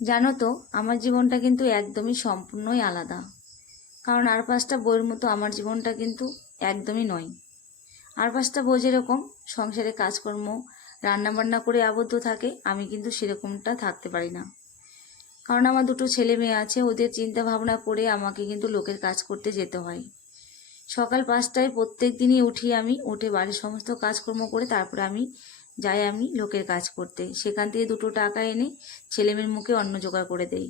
জানো তো, আমার জীবনটা কিন্তু একদমই সম্পূর্ণই আলাদা। কারণ আর পাঁচটা বইয়ের মতো আমার জীবনটা কিন্তু একদমই নয়। আর পাঁচটা বই যেরকম সংসারে কাজকর্ম রান্নাবান্না করে আবদ্ধ থাকে, আমি কিন্তু সেরকমটা থাকতে পারি না। কারণ আমার দুটো ছেলে মেয়ে আছে, ওদের চিন্তা ভাবনা করে আমাকে কিন্তু লোকের কাজ করতে যেতে হয়। সকাল 5টায় প্রত্যেক দিনই উঠি, আমি উঠে বাড়ির সমস্ত কাজকর্ম করে তারপরে আমি লোকের কাজ করতে। সেখান থেকে দুটো টাকা এনে ছেলেমেয়ের মুখে অন্ন জোগাড় করে দেই।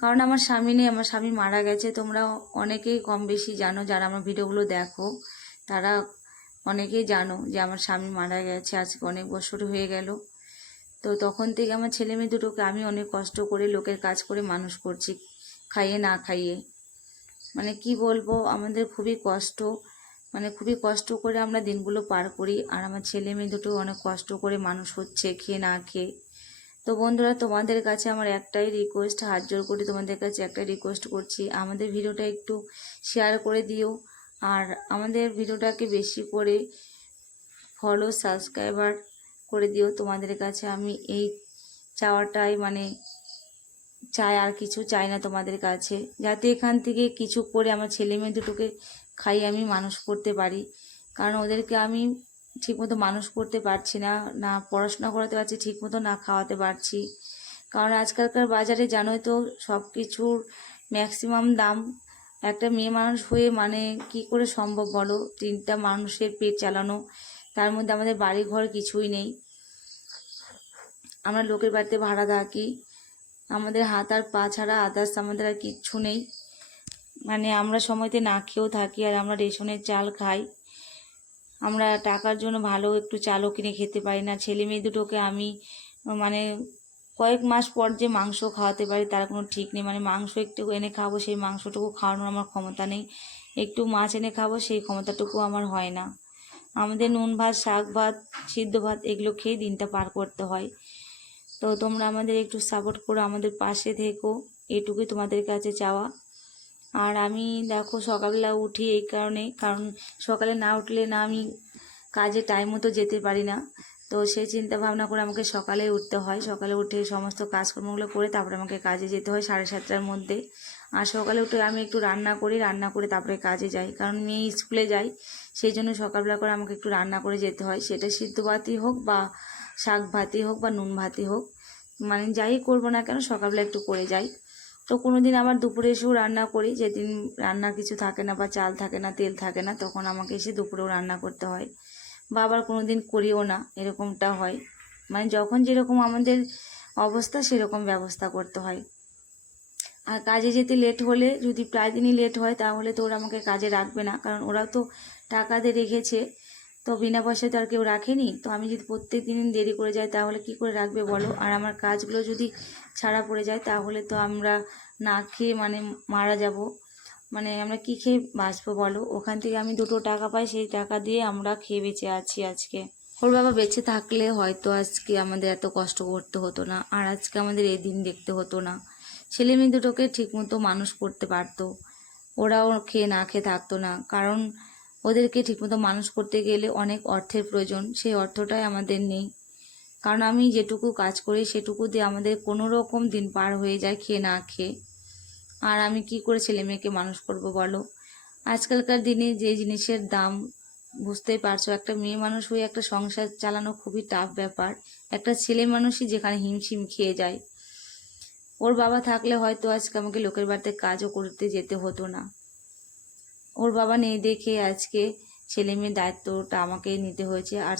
কারণ আমার স্বামী নেই, আমার স্বামী মারা গেছে। তোমরা অনেকেই কম বেশি জানো, যারা আমার ভিডিওগুলো দেখো তারা অনেকেই জানো যে আমার স্বামী মারা গেছে আজকে অনেক বছর হয়ে গেল। তো তখন থেকে আমার ছেলে মেয়ে দুটোকে আমি অনেক কষ্ট করে লোকের কাজ করে মানুষ করছি, খাইয়ে না খাইয়ে। মানে কি বলবো, আমাদের খুবই কষ্ট, মানে খুবই কষ্ট করে আমরা দিনগুলো পার করি। আর আমার ছেলে মেয়ে দুটো অনেক কষ্ট করে মানুষ হচ্ছে খেয়ে না খেয়ে। তো বন্ধুরা, তোমাদের কাছে আমার একটাই রিকোয়েস্ট, হাত জোর করে তোমাদের কাছে একটা রিকোয়েস্ট করছি, আমাদের ভিডিওটা একটু শেয়ার করে দিও। আর আমাদের ভিডিওটাকে বেশি করে ফলো সাবস্ক্রাইবার করে দিও। তোমাদের কাছে আমি এই চাওয়াটাই চাই, আর কিছু চাই না তোমাদের কাছে, যাতে এখান থেকে কিছু করে আমার ছেলে মেয়ে দুটোকে খাইয়ে আমি মানুষ করতে পারি। কারণ ওদেরকে আমি ঠিকমতো মানুষ করতে পারছি না, না পড়াশোনা করাতে পারছি ঠিকমতো, না খাওয়াতে পারছি। কারণ আজকালকার বাজারে জানোই তো সব কিছুর ম্যাক্সিমাম দাম। একটা মেয়ে মানুষ হয়ে কি করে সম্ভব বলো 3টা মানুষের পেট চালানো? তার মধ্যে আমাদের বাড়ি ঘর কিছুই নেই, আমরা লোকের বাড়িতে ভাড়া থাকি। আমাদের হাত আর পা ছাড়া আদার্স আমাদের আর কিচ্ছু নেই। আমরা সময়তে না খেয়েও থাকি, আর আমরা রেশনের চাল খাই। আমরা টাকার জন্য ভালো একটু চালও কিনে খেতে পারি না। ছেলে মেয়ে দুটোকে আমি মানে কয়েক মাস পর যে মাংস খাওয়াতে পারি তার কোনো ঠিক নেই। মাংস একটু এনে খাবো, সেই মাংসটুকু খাওয়ানোর আমার ক্ষমতা নেই। একটু মাছ এনে খাবো, সেই ক্ষমতাটুকু আমার হয় না। আমাদের নুন ভাত, শাক ভাত, সিদ্ধ ভাত এগুলো খেয়ে দিনটা পার করতে হয়। তো তোমরা আমাদের একটু সাপোর্ট করো, আমাদের পাশে থেকো, এটুকুই তোমাদের কাছে চাওয়া। আর আমি দেখো সকালবেলা উঠি এই কারণ সকালে না উঠলে না আমি কাজে টাইম মতো যেতে পারি না। তো সেই চিন্তা ভাবনা করে আমাকে সকালে উঠতে হয়। সকালে উঠে সমস্ত কাজকর্মগুলো করে তারপরে আমাকে কাজে যেতে হয় 7:30টার মধ্যে। আর সকালে উঠে আমি একটু রান্না করে তারপরে কাজে যাই, কারণ মেয়ে স্কুলে যাই। সেই জন্য সকালবেলা করে আমাকে একটু রান্না করে যেতে হয়, সেটা সিদ্ধ ভাতই হোক বা শাক ভাতই হোক বা নুন ভাতই হোক, যাই করবো না কেন সকালবেলা একটু করে যাই। তো কোনো দিন আবার দুপুরে এসেও রান্না করি, যেদিন রান্নার কিছু থাকে না বা চাল থাকে না, তেল থাকে না, তখন আমাকে এসে দুপুরেও রান্না করতে হয়। বা আবার কোনো দিন করিও না, এরকমটা হয়। যখন যেরকম আমাদের অবস্থা সেরকম ব্যবস্থা করতে হয়। আর কাজে যেতে লেট হলে, যদি প্রায় দিনই লেট হয়, তাহলে তো ওরা আমাকে কাজে রাখবে না, কারণ ওরাও তো টাকা দিয়ে রেখেছে। তো বিনা পয়সায় তো আর কেউ রাখেনি। তো আমি যদি প্রত্যেক দিন দেরি করে যাই তাহলে কি করে রাখবে বলো? আর আমার কাজগুলো যদি ছাড়া পড়ে যায় তাহলে তো আমরা না খেয়ে মারা যাব। আমরা কি খেয়ে বাঁচবো বলো? ওখান থেকে আমি দুটো টাকা পাই, সেই টাকা দিয়ে আমরা খেয়ে বেঁচে আছি আজকে। ওর বাবা বেঁচে থাকলে হয়তো আজকে আমাদের এত কষ্ট করতে হতো না, আর আজকে আমাদের এই দিন দেখতে হতো না। ছেলে মেয়ে দুটোকে ঠিকমতো মানুষ করতে পারতো, ওরাও খেয়ে না খেয়ে থাকতো না। কারণ ওদেরকে ঠিকমতো মানুষ করতে গেলে অনেক অর্থের প্রয়োজন, সেই অর্থটাই আমাদের নেই। কারণ আমি যেটুকু কাজ করি সেটুকু দিয়ে আমাদের কোনো রকম দিন পার হয়ে যায় খেয়ে না খেয়ে। আর আমি কি করে ছেলে মেয়েকে মানুষ করব বলো? আজকালকার দিনে যে জিনিসের দাম বুঝতেই পারছো, একটা মেয়ে মানুষ হয়ে একটা সংসার চালানো খুবই টাফ ব্যাপার। একটা ছেলে মানুষই যেখানে হিমশিম খেয়ে যায়। ওর বাবা থাকলে হয়তো আজকে আমাকে লোকের বাড়িতে কাজও করতে যেতে হতো না। ওর বাবা নেই দেখে আজকে ছেলে মেয়ের দায়িত্বটা আমাকে নিতে হয়েছে। আর